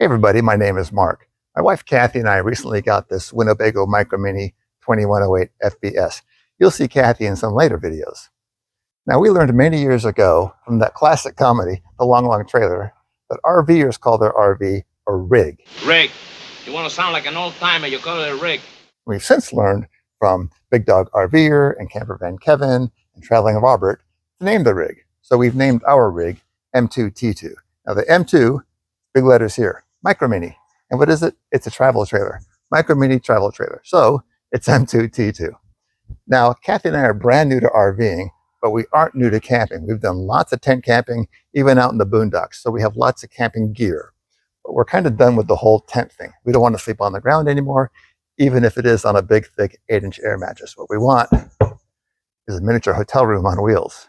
Hey everybody, my name is Mark. My wife Kathy and I recently got this Winnebago Micro Minnie 2108FBS. You'll see Kathy in some later videos. Now we learned many years ago from that classic comedy, The Long Long Trailer, that RVers call their RV a rig. Rig. You want to sound like an old timer, you call it a rig. We've since learned from Big Dog RVer and Camper Van Kevin and Traveling Robert to name the rig. So we've named our rig M2-T2. Now the M2, big letters here, Micro Minnie. And what is it? It's a travel trailer. Micro Minnie travel trailer. So it's M2-T2. Now, Kathy and I are brand new to RVing, but we aren't new to camping. We've done lots of tent camping, even out in the boondocks. So we have lots of camping gear. But we're kind of done with the whole tent thing. We don't want to sleep on the ground anymore, even if it is on a big, thick 8-inch air mattress. What we want is a miniature hotel room on wheels.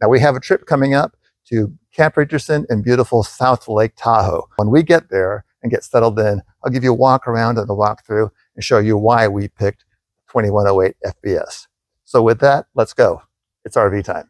Now, we have a trip coming up to Camp Richardson in beautiful South Lake Tahoe. When we get there and get settled in, I'll give you a walk around and a walk through and show you why we picked 2108 FBS. So with that, let's go. It's RV time.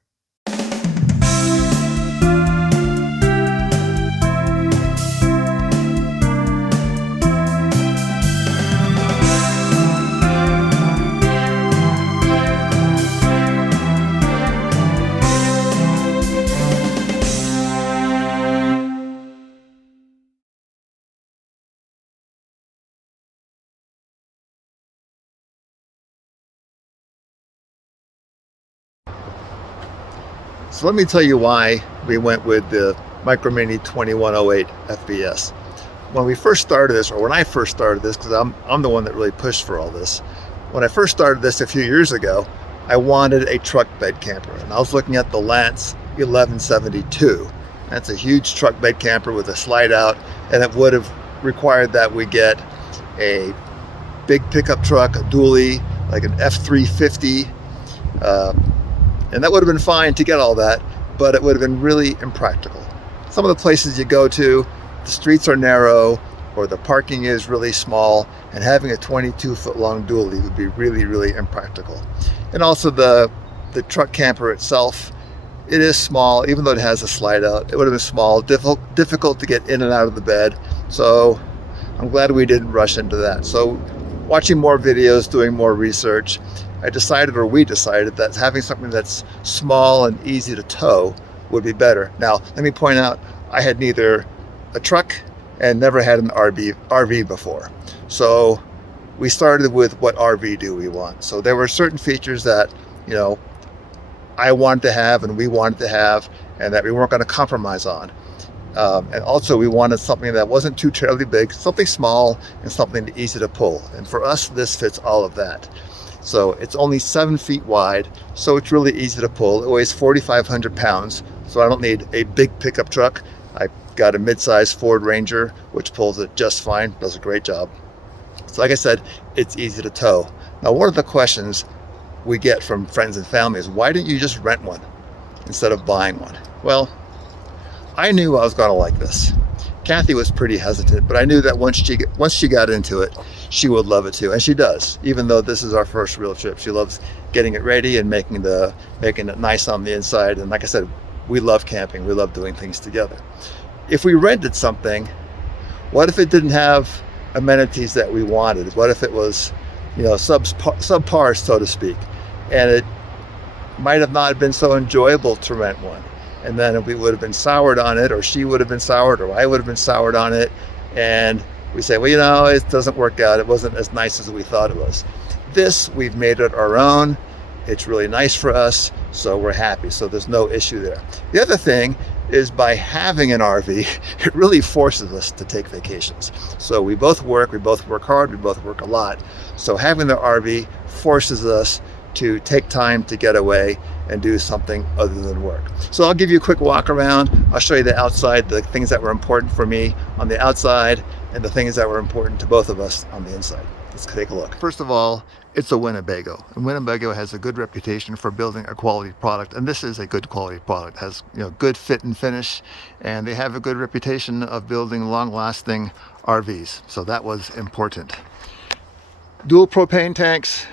So let me tell you why we went with the Micro Minnie 2108 FBS. When we first started this, or when I first started this, because I'm the one that really pushed for all this. When I first started this a few years ago, I wanted a truck bed camper, and I was looking at the Lance 1172. That's a huge truck bed camper with a slide out, and it would have required that we get a big pickup truck, a dually, like an F350, and that would have been fine to get all that, but it would have been really impractical. Some of the places you go to, the streets are narrow or the parking is really small, and having a 22-foot long dually would be really, really impractical. And also the truck camper itself, it is small, even though it has a slide out. It would have been small, difficult to get in and out of the bed. So I'm glad we didn't rush into that. So watching more videos, doing more research, we decided that having something that's small and easy to tow would be better. Now, let me point out, I had neither a truck and never had an RV before. So we started with what RV do we want. So there were certain features that, I wanted to have and we wanted to have, and that we weren't going to compromise on. And also we wanted something that wasn't too terribly big, something small and something easy to pull. And for us, this fits all of that. So it's only 7 feet wide, so it's really easy to pull. It weighs 4,500 pounds, so I don't need a big pickup truck. I got a mid-size Ford Ranger, which pulls it just fine, does a great job. So like I said, it's easy to tow. Now, one of the questions we get from friends and family is, why didn't you just rent one instead of buying one? Well, I knew I was gonna like this. Kathy was pretty hesitant, but I knew that once she got into it, she would love it too, and she does. Even though this is our first real trip, she loves getting it ready and making it nice on the inside. And like I said, we love camping. We love doing things together. If we rented something, what if it didn't have amenities that we wanted? What if it was, subpar, so to speak, and it might have not been so enjoyable to rent one? And then we would have been soured on it, or she would have been soured, or I would have been soured on it. And we say, well, it doesn't work out. It wasn't as nice as we thought it was. This, we've made it our own. It's really nice for us, so we're happy. So there's no issue there. The other thing is, by having an RV, it really forces us to take vacations. So we both work hard, we both work a lot. So having the RV forces us to take time to get away and do something other than work. So I'll give you a quick walk around. I'll show you the outside, the things that were important for me on the outside, and the things that were important to both of us on the inside. Let's take a look. First of all, it's a Winnebago, and Winnebago has a good reputation for building a quality product, and this is a good quality product. It has good fit and finish, and they have a good reputation of building long-lasting RVs. So that was important. Dual propane tanks,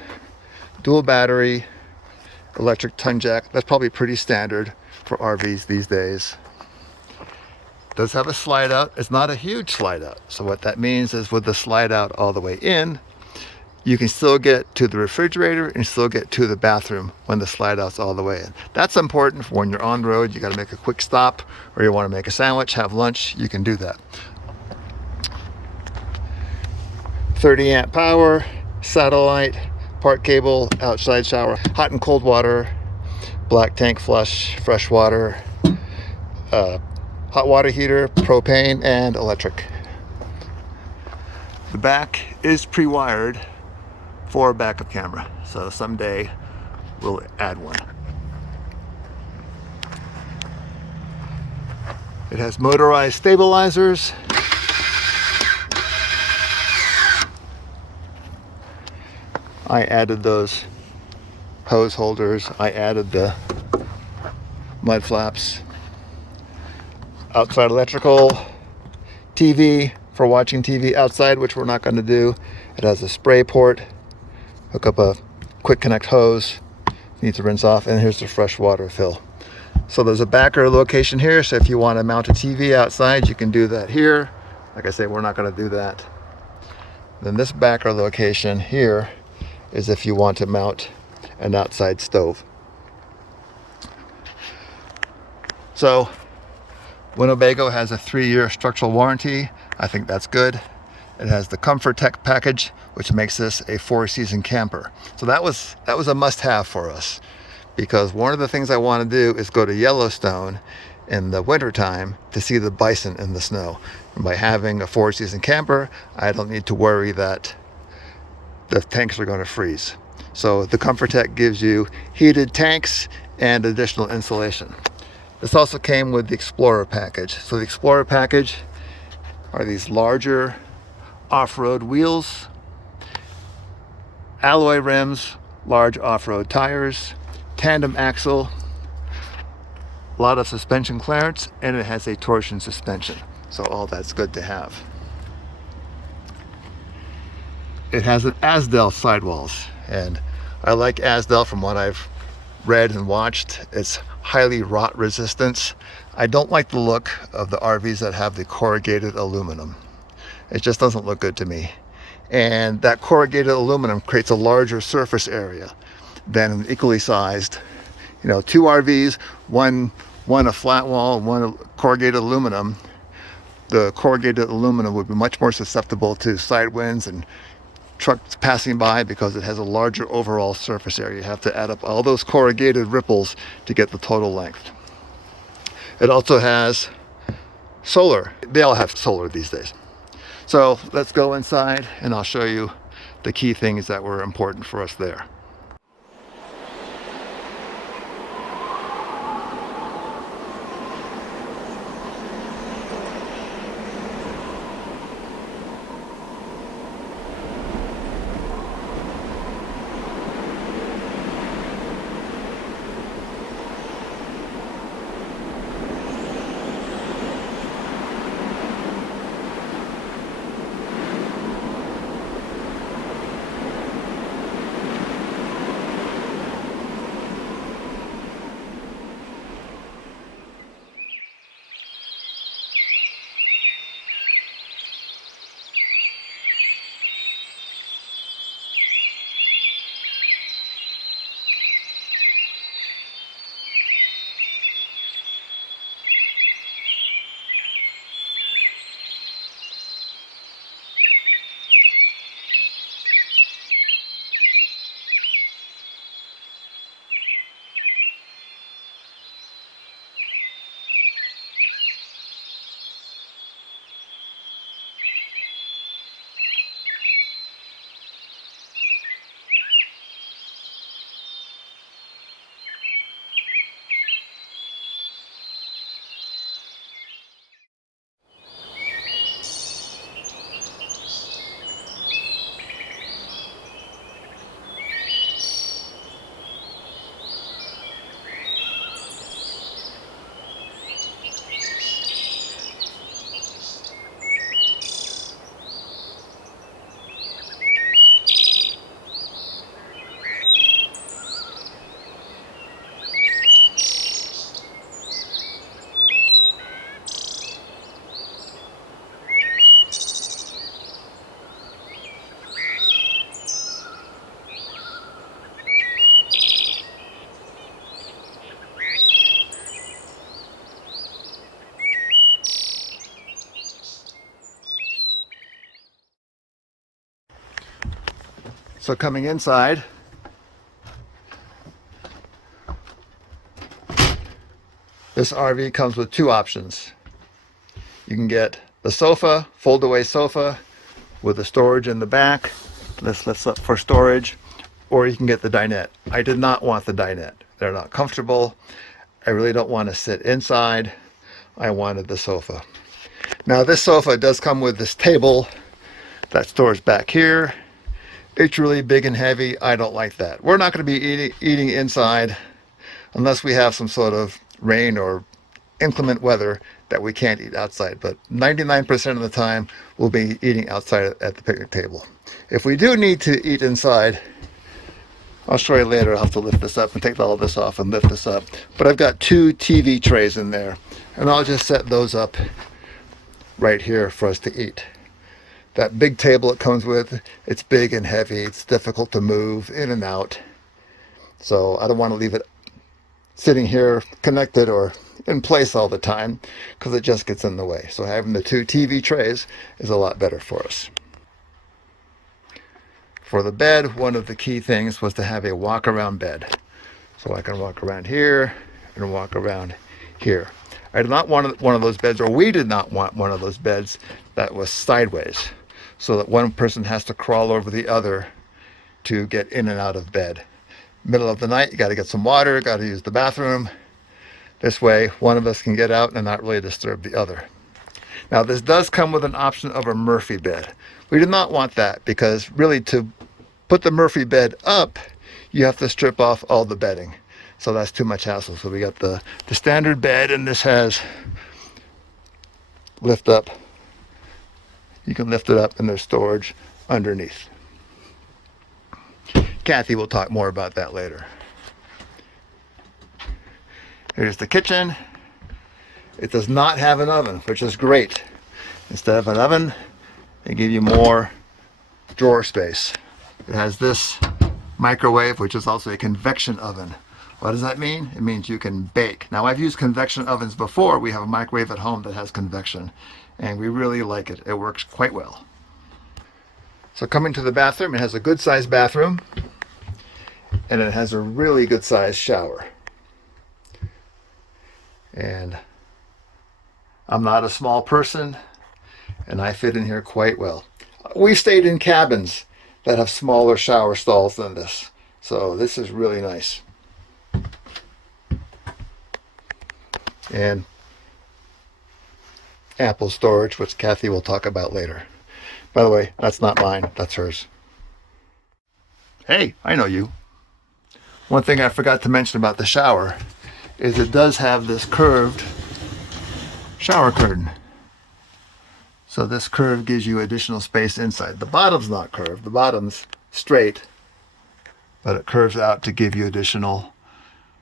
dual battery, electric ton jack. That's probably pretty standard for RVs these days. does have a slide out. It's not a huge slide out. So what that means is with the slide out all the way in, you can still get to the refrigerator and still get to the bathroom when the slide out's all the way in. That's important for when you're on the road, you gotta make a quick stop, or you wanna make a sandwich, have lunch, you can do that. 30 amp power, satellite, park cable, outside shower, hot and cold water, black tank flush, fresh water, hot water heater, propane, and electric. The back is pre-wired for a backup camera, so someday we'll add one. It has motorized stabilizers. I added those hose holders. I added the mud flaps. Outside electrical, TV for watching TV outside, which we're not going to do. It has a spray port. Hook up a quick connect hose. Need to rinse off, and here's the fresh water fill. So there's a backer location here, so if you want to mount a TV outside, you can do that here. Like I say, we're not going to do that. Then this backer location here is if you want to mount an outside stove. So Winnebago has a 3-year structural warranty. I think that's good. It has the Comfort Tech package, which makes this a 4-season camper. So that was a must-have for us, because one of the things I want to do is go to Yellowstone in the wintertime to see the bison in the snow. And by having a 4-season camper, I don't need to worry that the tanks are going to freeze. So the Comfort Tech gives you heated tanks and additional insulation. This also came with the Explorer package. So the Explorer package are these larger off-road wheels, alloy rims, large off-road tires, tandem axle, a lot of suspension clearance, and it has a torsion suspension. So all that's good to have. It has an Asdel sidewalls, and I like Asdel from what I've read and watched. It's highly rot resistant. I don't like the look of the RVs that have the corrugated aluminum. It just doesn't look good to me. And that corrugated aluminum creates a larger surface area than an equally sized, 2 RVs, one a flat wall, one corrugated aluminum. The corrugated aluminum would be much more susceptible to side winds and trucks passing by because it has a larger overall surface area. You have to add up all those corrugated ripples to get the total length. It also has solar. They all have solar these days. So let's go inside and I'll show you the key things that were important for us there. So coming inside, this RV comes with two options. You can get the sofa, fold-away sofa with the storage in the back. This lifts up for storage. Or you can get the dinette. I did not want the dinette. They're not comfortable. I really don't want to sit inside. I wanted the sofa. Now this sofa does come with this table that stores back here. It's really big and heavy. I don't like that. We're not going to be eating inside unless we have some sort of rain or inclement weather that we can't eat outside. But 99% of the time we'll be eating outside at the picnic table. If we do need to eat inside, I'll show you later. I'll have to lift this up and take all of this off and lift this up. But I've got two TV trays in there, and I'll just set those up right here for us to eat. That big table it comes with, it's big and heavy. It's difficult to move in and out. So I don't want to leave it sitting here connected or in place all the time because it just gets in the way. So having the two TV trays is a lot better for us. For the bed, one of the key things was to have a walk-around bed. So I can walk around here and walk around here. I did not want one of those beds, or we did not want one of those beds that was sideways, so that one person has to crawl over the other to get in and out of bed. Middle of the night, you got to get some water, got to use the bathroom. This way, one of us can get out and not really disturb the other. Now, this does come with an option of a Murphy bed. We did not want that because really to put the Murphy bed up, you have to strip off all the bedding. So that's too much hassle. So we got the standard bed, and this has lift up. You can lift it up and there's storage underneath. Kathy will talk more about that later. Here's the kitchen. It does not have an oven, which is great. Instead of an oven, they give you more drawer space. It has this microwave, which is also a convection oven. What does that mean? It means you can bake. Now, I've used convection ovens before. We have a microwave at home that has convection, and we really like it. It works quite well. So coming to the bathroom, it has a good sized bathroom, and it has a really good sized shower. And I'm not a small person, and I fit in here quite well. We stayed in cabins that have smaller shower stalls than this, so this is really nice. And ample storage, which Kathy will talk about later. By the way, that's not mine, that's hers. Hey, I know you. One thing I forgot to mention about the shower is it does have this curved shower curtain. So this curve gives you additional space inside. The bottom's not curved, the bottom's straight, but it curves out to give you additional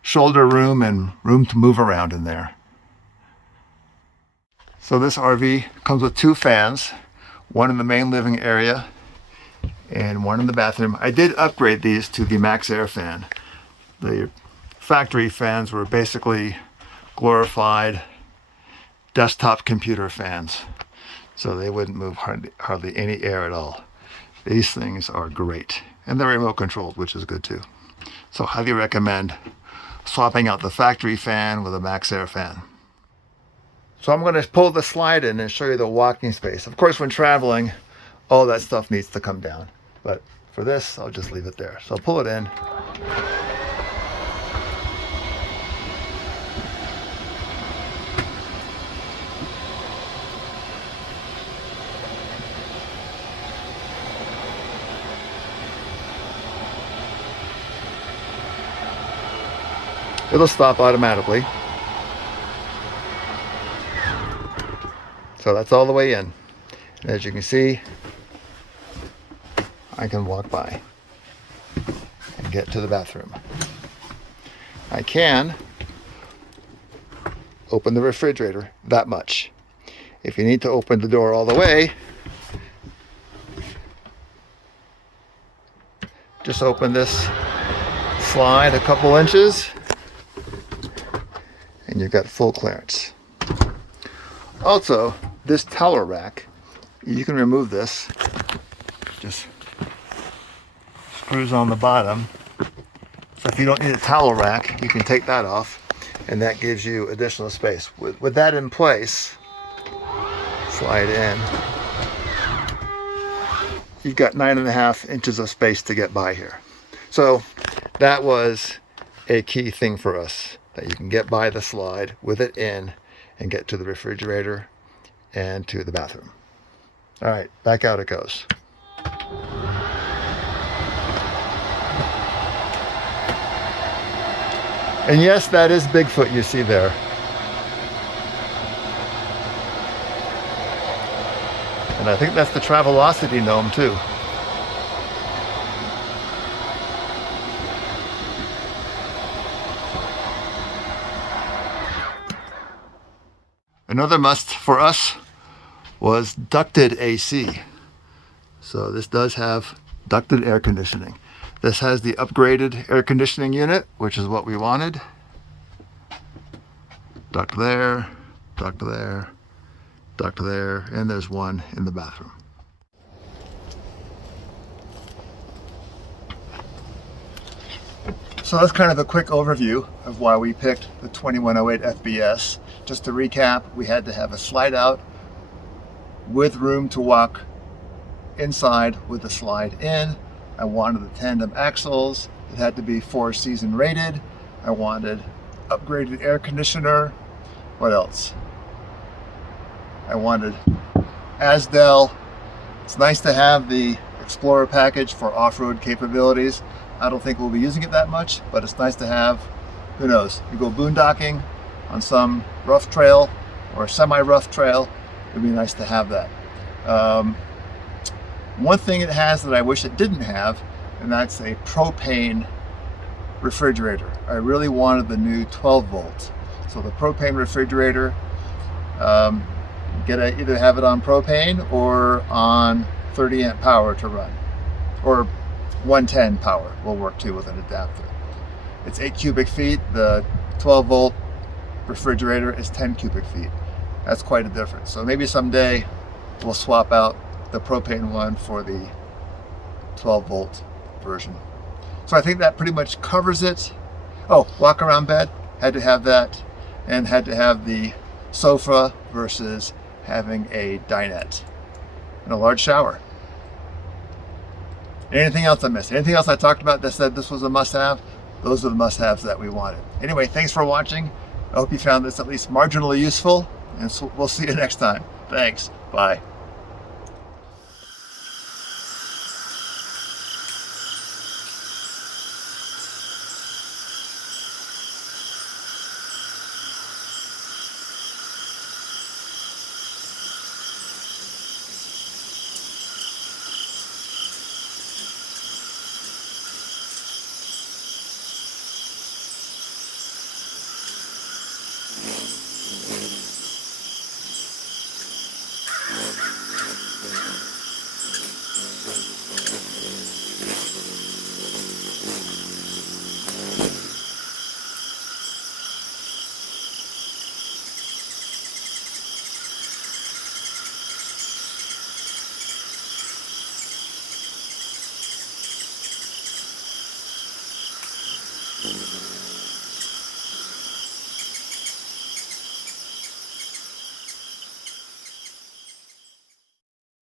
shoulder room and room to move around in there. So this RV comes with two fans, one in the main living area and one in the bathroom. I did upgrade these to the Max Air fan. The factory fans were basically glorified desktop computer fans, so they wouldn't move hardly any air at all. These things are great, and they're remote controlled, which is good too. So highly recommend swapping out the factory fan with a Max Air fan. So I'm going to pull the slide in and show you the walking space. Of course, when traveling, all that stuff needs to come down, but for this, I'll just leave it there. So I'll pull it in. It'll stop automatically. So that's all the way in. And as you can see, I can walk by and get to the bathroom. I can open the refrigerator that much. If you need to open the door all the way, just open this slide a couple inches and you've got full clearance. Also, this towel rack, you can remove this. Just screws on the bottom. So if you don't need a towel rack, you can take that off, and that gives you additional space. With that in place, slide in, you've got 9.5 inches of space to get by here. So that was a key thing for us, that you can get by the slide with it in and get to the refrigerator and to the bathroom. All right, back out it goes. And yes, that is Bigfoot you see there. And I think that's the Travelocity gnome too. Another must for us was ducted AC. So this does have ducted air conditioning. This has the upgraded air conditioning unit, which is what we wanted. Duct there, duct there, duct there, and there's one in the bathroom. So that's kind of a quick overview of why we picked the 2108 FBS. Just to recap, we had to have a slide out with room to walk inside with the slide in. I wanted the tandem axles. It had to be 4-season rated. I wanted upgraded air conditioner. What else? I wanted Asdel. It's nice to have the Explorer package for off-road capabilities. I don't think we'll be using it that much, but it's nice to have. Who knows? You go boondocking on some rough trail or semi-rough trail, it'd be nice to have that. One thing it has that I wish it didn't have, and that's a propane refrigerator. I really wanted the new 12 volt. So the propane refrigerator, either have it on propane or on 30 amp power to run, or 110 power will work too with an adapter. It's 8 cubic feet. The 12 volt refrigerator is 10 cubic feet. That's quite a difference. So maybe someday we'll swap out the propane one for the 12 volt version. So I think that pretty much covers it. Oh, walk around bed, had to have that, and had to have the sofa versus having a dinette and a large shower. Anything else I missed? Anything else I talked about that said this was a must-have? Those are the must-haves that we wanted. Anyway, thanks for watching. I hope you found this at least marginally useful, and so we'll see you next time. Thanks. Bye.